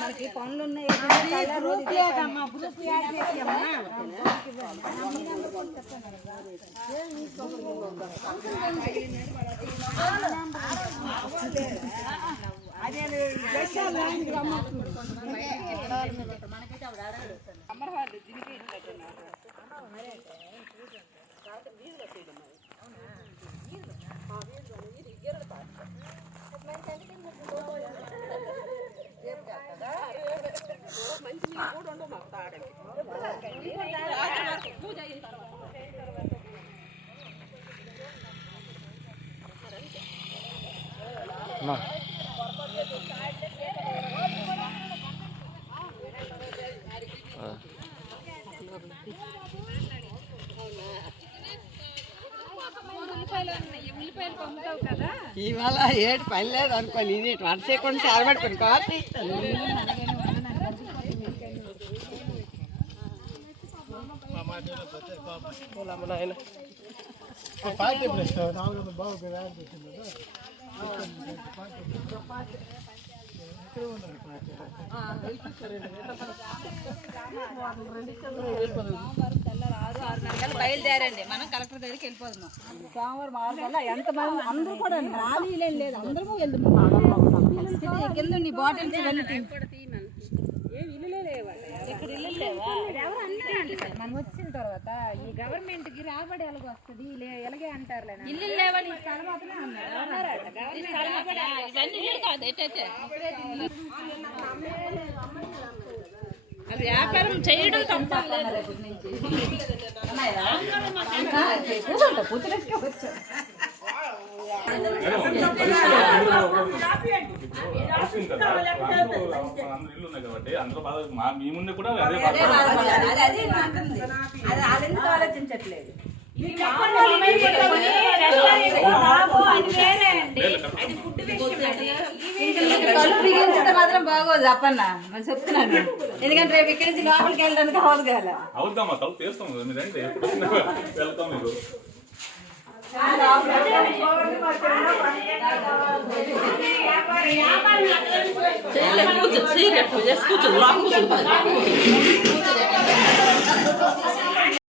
మనకి పనులు ఉన్నాయి ఇవాళ ఏడు పని లేదు అనుకోని ఇది వంట చేయకుండా సారబట్టుకుని కాఫీ బయలుదేరండి మనం కలెక్టర్ దగ్గరికి వెళ్ళిపోతున్నాం. సోమవారం 6 కల్లా ఎంతమంది అందరూ కూడా రాలీలేం లేదు, అందరూ వెళ్తున్నాం. కింద నీ బాటిల్స్ మనం వచ్చిన తర్వాత ఈ గవర్నమెంట్ కి రాబడి ఎలాగ వస్తుంది ఎలాగే అంటారు ఇల్లు లేవని స్థలం మాత్రమే వ్యాపారం చేయడం తప్ప ఇల్లు ఉన్నాయి కాబట్టి అందరూ బాధ మీ ముందు కూడా అదే ఆలోచించట్లేదు. మాత్రం బాగోదు అప్పన్న మనం చెప్తున్నాను, ఎందుకంటే రేపు ఇక్కడి నుంచి లోపలికి వెళ్ళడానికి హౌస్ కావాలి. అవుతామా తలుపు తీస్తాం మీరంటే వెళ్తాం మీరు escucha,